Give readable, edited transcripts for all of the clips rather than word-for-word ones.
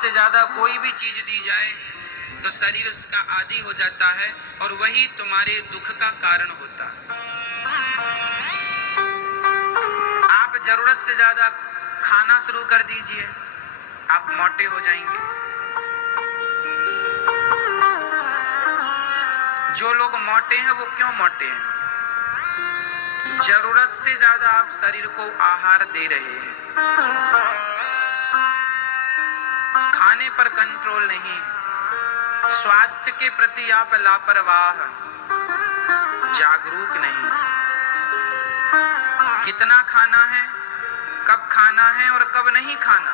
से ज्यादा कोई भी चीज दी जाए तो शरीर उसका आदी हो जाता है और वही तुम्हारे दुख का कारण होता है। आप जरूरत से ज्यादा खाना शुरू कर दीजिए, आप मोटे हो जाएंगे। जो लोग मोटे हैं वो क्यों मोटे हैं? जरूरत से ज्यादा आप शरीर को आहार दे रहे हैं, खाने पर कंट्रोल नहीं, स्वास्थ्य के प्रति आप लापरवाह, जागरूक नहीं। कितना खाना है, कब खाना है और कब नहीं खाना,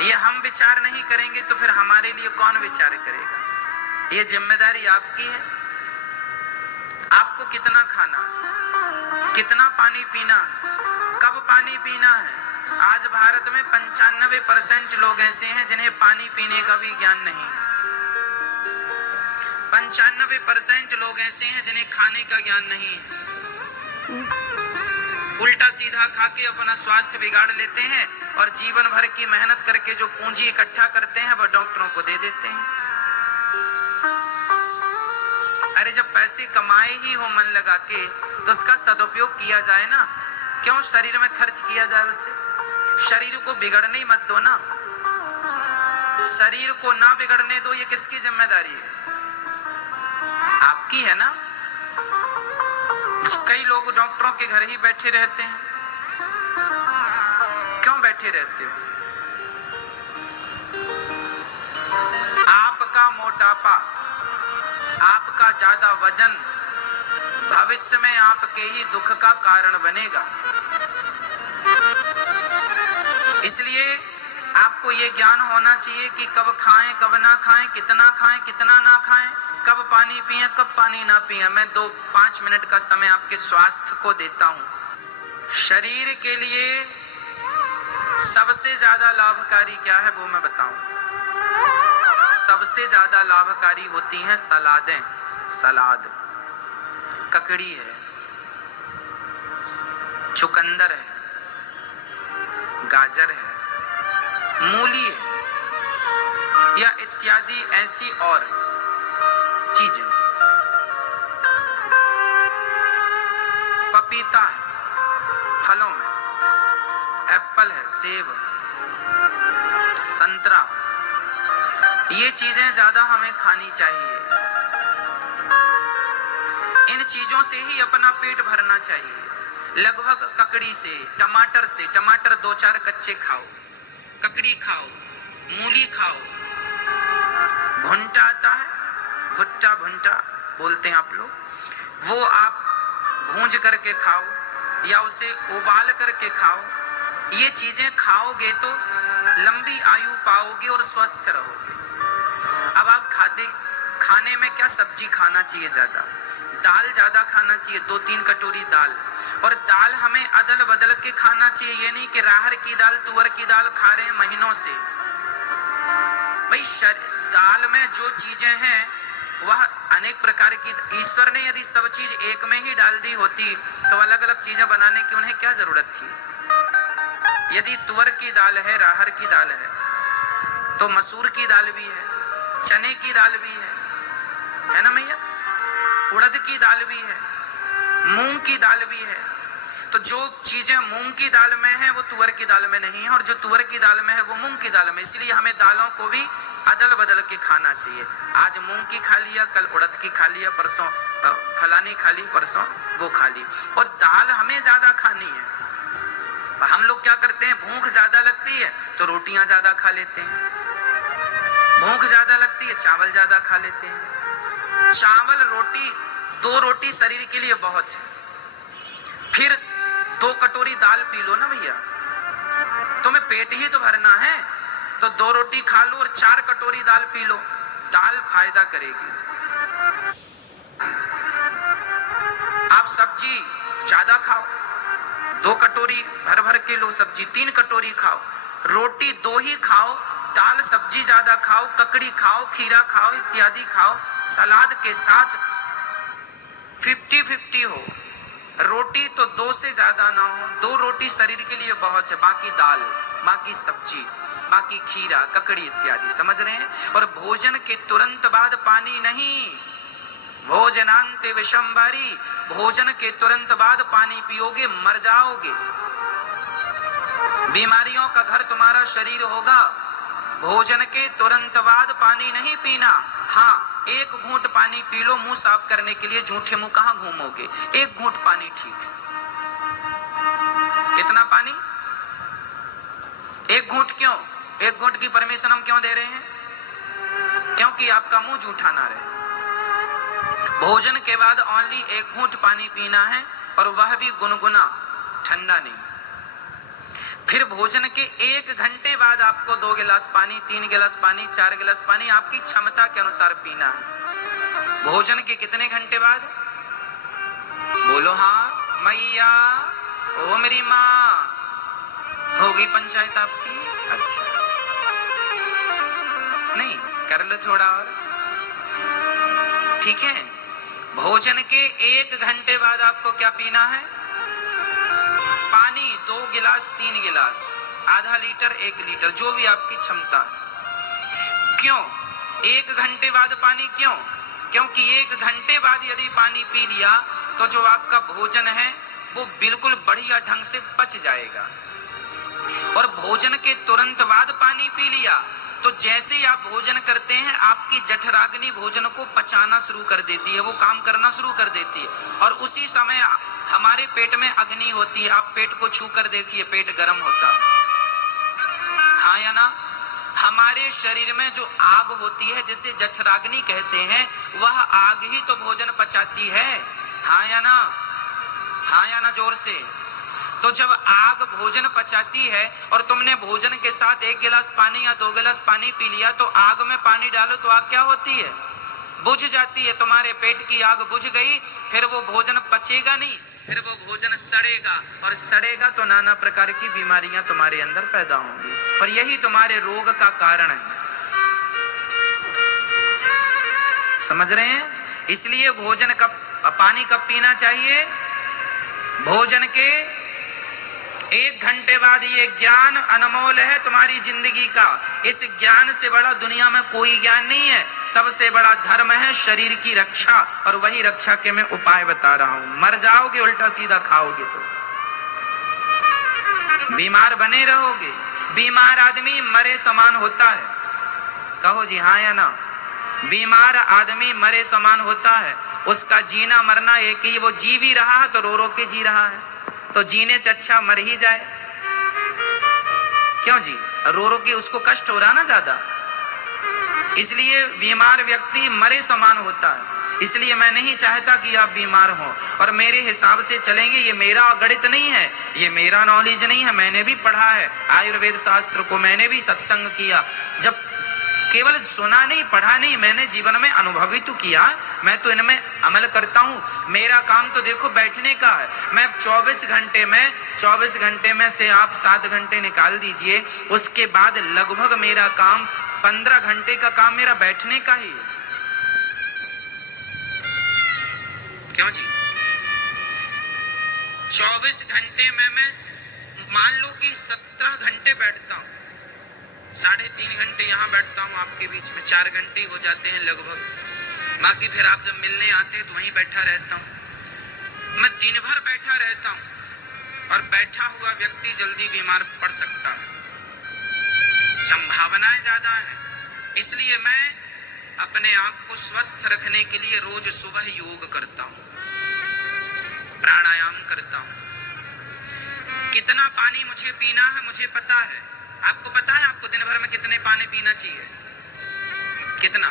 ये हम विचार नहीं करेंगे तो फिर हमारे लिए कौन विचार करेगा? ये जिम्मेदारी आपकी है। आपको कितना खाना, कितना पानी पीना, कब पानी पीना है। आज भारत में 95% लोग ऐसे हैं जिन्हें पानी पीने का भी ज्ञान नहीं है। 95% लोग ऐसे हैं जिन्हें खाने का ज्ञान नहीं है। उल्टा सीधा खा के अपना स्वास्थ्य बिगाड़ लेते हैं और जीवन भर की मेहनत करके जो पूंजी इकट्ठा करते हैं वह डॉक्टरों को दे देते हैं। अरे जब पैसे कमाए ही हो मन लगा के तो उसका सदुपयोग किया जाए ना, क्यों शरीर में खर्च किया जाए? उससे शरीर को बिगड़ने ही मत दो ना, शरीर को ना बिगड़ने दो। ये किसकी जिम्मेदारी है? आपकी है ना। कई लोग डॉक्टरों के घर ही बैठे रहते हैं, क्यों बैठे रहते हो? आपका मोटापा, आपका ज्यादा वजन भविष्य में आपके ही दुख का कारण बनेगा। इसलिए आपको ये ज्ञान होना चाहिए कि कब खाएं कब ना खाएं, कितना खाएं कितना ना खाएं, कब पानी पिएं कब पानी ना पिएं। मैं 2-5 मिनट का समय आपके स्वास्थ्य को देता हूं। शरीर के लिए सबसे ज्यादा लाभकारी क्या है वो मैं बताऊं। सबसे ज्यादा लाभकारी होती हैं सलादें। सलाद, ककड़ी है, चुकंदर है, गाजर है, मूली है या इत्यादि ऐसी और चीजें। पपीता है फलों में, एप्पल है, सेब, संतरा, ये चीजें ज्यादा हमें खानी चाहिए। इन चीजों से ही अपना पेट भरना चाहिए। लगभग ककड़ी से, टमाटर से, टमाटर 2-4 कच्चे खाओ, ककड़ी खाओ, मूली खाओ, भुंटा आता है, भुट्टा भुंटा बोलते हैं आप लोग, वो आप भूंज करके खाओ या उसे उबाल करके खाओ। ये चीजें खाओगे तो लंबी आयु पाओगे और स्वस्थ रहोगे। अब आप खाने में क्या सब्जी खाना चाहिए? ज्यादा दाल ज्यादा खाना चाहिए, 2-3 कटोरी दाल। और दाल हमें अदल बदल के खाना चाहिए, ये नहीं कि राहर की दाल तुअर की दाल खा रहे हैं महीनों से। भाई दाल में जो चीजें हैं वह अनेक प्रकार की, ईश्वर ने यदि सब चीज एक में ही डाल दी होती तो अलग अलग चीजें बनाने की उन्हें क्या जरूरत थी? यदि तुअर की दाल है, राहर की दाल है, तो मसूर की दाल भी है, चने की दाल भी है ना भैया, उड़द की दाल भी है, मूंग की दाल भी है। तो जो चीजें मूंग की दाल में है वो तुअर की दाल में नहीं है, और जो तुअर की दाल में है वो मूंग की दाल में। इसलिए हमें दालों को भी अदल बदल के खाना चाहिए। आज मूंग की खा लिया, कल उड़द की खा लिया, परसों फलानी खा ली, परसों वो खा ली। और दाल हमें ज्यादा खानी है। हम लोग क्या करते हैं, भूख ज्यादा लगती है तो रोटियां ज्यादा खा लेते हैं, भूख ज्यादा लगती है चावल ज्यादा खा लेते हैं। चावल रोटी, 2 रोटी शरीर के लिए बहुत है। फिर 2 कटोरी दाल पी लो ना भैया, तुम्हें पेट ही तो भरना है, तो 2 रोटी खा लो और 4 कटोरी दाल पी लो, दाल फायदा करेगी। आप सब्जी ज्यादा खाओ, 2 कटोरी भर भर के लो सब्जी, 3 कटोरी खाओ, रोटी 2 ही खाओ, दाल सब्जी ज्यादा खाओ, ककड़ी खाओ, खीरा खाओ, इत्यादि खाओ। सलाद के साथ 50-50 हो, रोटी तो 2 से ज्यादा ना हो। 2 रोटी शरीर के लिए बहुत है, बाकी दाल, बाकी सब्जी। बाकी खीरा, ककड़ी इत्यादि, समझ रहे हैं। और भोजन के तुरंत बाद पानी नहीं, भोजनांते विषंबरी, भोजन के तुरंत बाद पानी पियोगे मर जाओगे, बीमारियों का घर तुम्हारा शरीर होगा। भोजन के तुरंत बाद पानी नहीं पीना। हाँ, एक घूंट पानी पी लो मुंह साफ करने के लिए, झूठे मुंह कहां घूमोगे, एक घूंट पानी ठीक है। कितना पानी? एक घूंट। क्यों एक घूंट की परमिशन हम क्यों दे रहे हैं? क्योंकि आपका मुंह जूठा ना रहे। भोजन के बाद ओनली एक घूंट पानी पीना है, और वह भी गुनगुना, ठंडा नहीं। फिर भोजन के 1 घंटे बाद आपको 2 गिलास पानी, 3 गिलास पानी, 4 गिलास पानी आपकी क्षमता के अनुसार पीना है। भोजन के कितने घंटे बाद? बोलो हाँ मैया, ओ मेरी माँ, हो गई पंचायत आपकी? अच्छा, नहीं कर लो थोड़ा और, ठीक है। भोजन के 1 घंटे बाद आपको क्या पीना है? पानी 2 गिलास, 3 गिलास, आधा लीटर, 1 लीटर, जो भी आपकी क्षमता। क्यों 1 घंटे बाद पानी? क्यों? क्योंकि 1 घंटे बाद यदि पानी पी लिया तो जो आपका भोजन है वो बिल्कुल बढ़िया ढंग से पच जाएगा। और भोजन के तुरंत बाद पानी पी लिया तो जैसे ही आप भोजन करते हैं आपकी जठराग्नि भोजन को पचाना शुरू कर देती है, वो काम करना शुरू कर देती है, और उसी समय हमारे पेट में अग्नि होती है। आप पेट को छू कर देखिए, पेट गर्म होता है, हाँ या ना? हमारे शरीर में जो आग होती है जिसे जठराग्नि कहते हैं, वह आग ही तो भोजन पचाती है, हाँ या ना? हाँ या ना? जोर से। तो जब आग भोजन पचाती है और तुमने भोजन के साथ 1 गिलास पानी या 2 गिलास पानी पी लिया, तो आग में पानी डालो तो आग क्या होती है? बुझ जाती है। तुम्हारे पेट की आग बुझ गई, फिर वो भोजन पचेगा नहीं, फिर वो भोजन सड़ेगा, और सड़ेगा तो नाना प्रकार की बीमारियां तुम्हारे अंदर पैदा होंगी, और यही तुम्हारे रोग का कारण है। समझ रहे हैं? इसलिए भोजन कब, पानी कब पीना चाहिए? भोजन के 1 घंटे बाद। ये ज्ञान अनमोल है तुम्हारी जिंदगी का। इस ज्ञान से बड़ा दुनिया में कोई ज्ञान नहीं है। सबसे बड़ा धर्म है शरीर की रक्षा, और वही रक्षा के मैं उपाय बता रहा हूं। मर जाओगे उल्टा सीधा खाओगे तो, बीमार बने रहोगे। बीमार आदमी मरे समान होता है, कहो जी हाँ या ना? बीमार आदमी मरे समान होता है, उसका जीना मरना एक ही। वो जी भी रहा है तो रो रो के जी रहा है, तो जीने से अच्छा मर ही जाए। क्यों जी? रो रो के उसको कष्ट हो रहा ना ज्यादा, इसलिए बीमार व्यक्ति मरे समान होता है। इसलिए मैं नहीं चाहता कि आप बीमार हो, और मेरे हिसाब से चलेंगे। ये मेरा गणित नहीं है, ये मेरा नॉलेज नहीं है, मैंने भी पढ़ा है आयुर्वेद शास्त्र को, मैंने भी सत्संग किया। जब केवल सुना नहीं, पढ़ा नहीं, मैंने जीवन में अनुभव तो किया, मैं तो इनमें अमल करता हूँ। मेरा काम तो देखो बैठने का है। मैं 24 घंटे में से आप 7 घंटे निकाल दीजिए, उसके बाद लगभग मेरा काम 15 घंटे का काम मेरा बैठने का ही है। क्यों जी? 24 घंटे में मैं मान लो कि 17 घंटे बैठता हूँ, 3.5 घंटे यहाँ बैठता हूँ आपके बीच में, 4 घंटे हो जाते हैं लगभग। बाकी फिर आप जब मिलने आते हैं तो वहीं बैठा रहता हूँ। मैं दिन भर बैठा रहता हूँ, और बैठा हुआ व्यक्ति जल्दी बीमार पड़ सकता है, संभावनाएं ज्यादा है। इसलिए मैं अपने आप को स्वस्थ रखने के लिए रोज सुबह योग करता हूँ, प्राणायाम करता हूँ। कितना पानी मुझे पीना है मुझे पता है। आपको पता है आपको दिन भर में कितने पानी पीना चाहिए? कितना?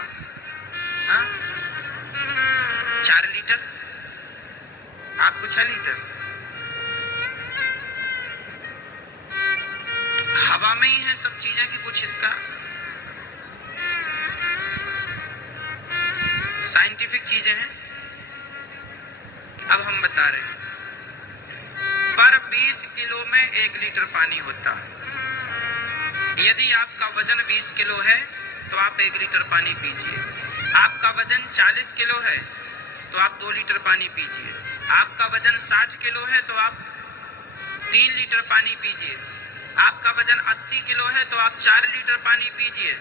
4 लीटर, आपको 6 लीटर। हवा में ही है सब चीजें कि कुछ इसका साइंटिफिक चीजें हैं। अब हम बता रहे हैं, पर 20 किलो में 1 लीटर पानी होता है। यदि आपका वजन 20 किलो है तो आप 1 लीटर पानी पीजिए। आपका वजन 40 किलो है तो आप 2 लीटर पानी पीजिए। आपका वजन 60 किलो है तो आप 3 लीटर पानी पीजिए। आपका वजन 80 किलो है तो आप 4 लीटर पानी पीजिए,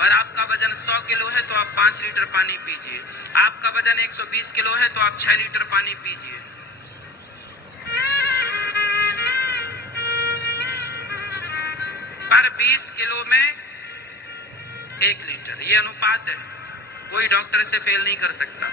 और आपका वजन 100 किलो है तो आप 5 लीटर पानी पीजिए। आपका वजन 120 किलो है तो आप 6 लीटर पानी पीजिए। पर 20 किलो में 1 लीटर, ये अनुपात है, कोई डॉक्टर से फेल नहीं कर सकता।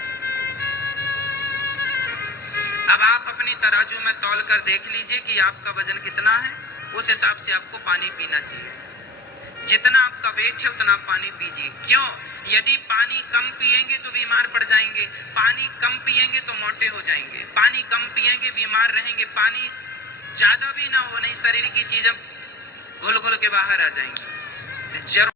अब आप अपनी तराजू में तौल कर देख लीजिए कि आपका वजन कितना है, उस हिसाब से आपको पानी पीना चाहिए। जितना आपका वेट है उतना पानी पीजिए। क्यों? यदि पानी कम पिएंगे तो बीमार पड़ जाएंगे, पानी कम पिएंगे तो मोटे हो जाएंगे, पानी कम पिएंगे बीमार रहेंगे, पानी ज्यादा भी ना हो, नहीं शरीर की चीजें घुल घुल के बाहर आ जाएंगी।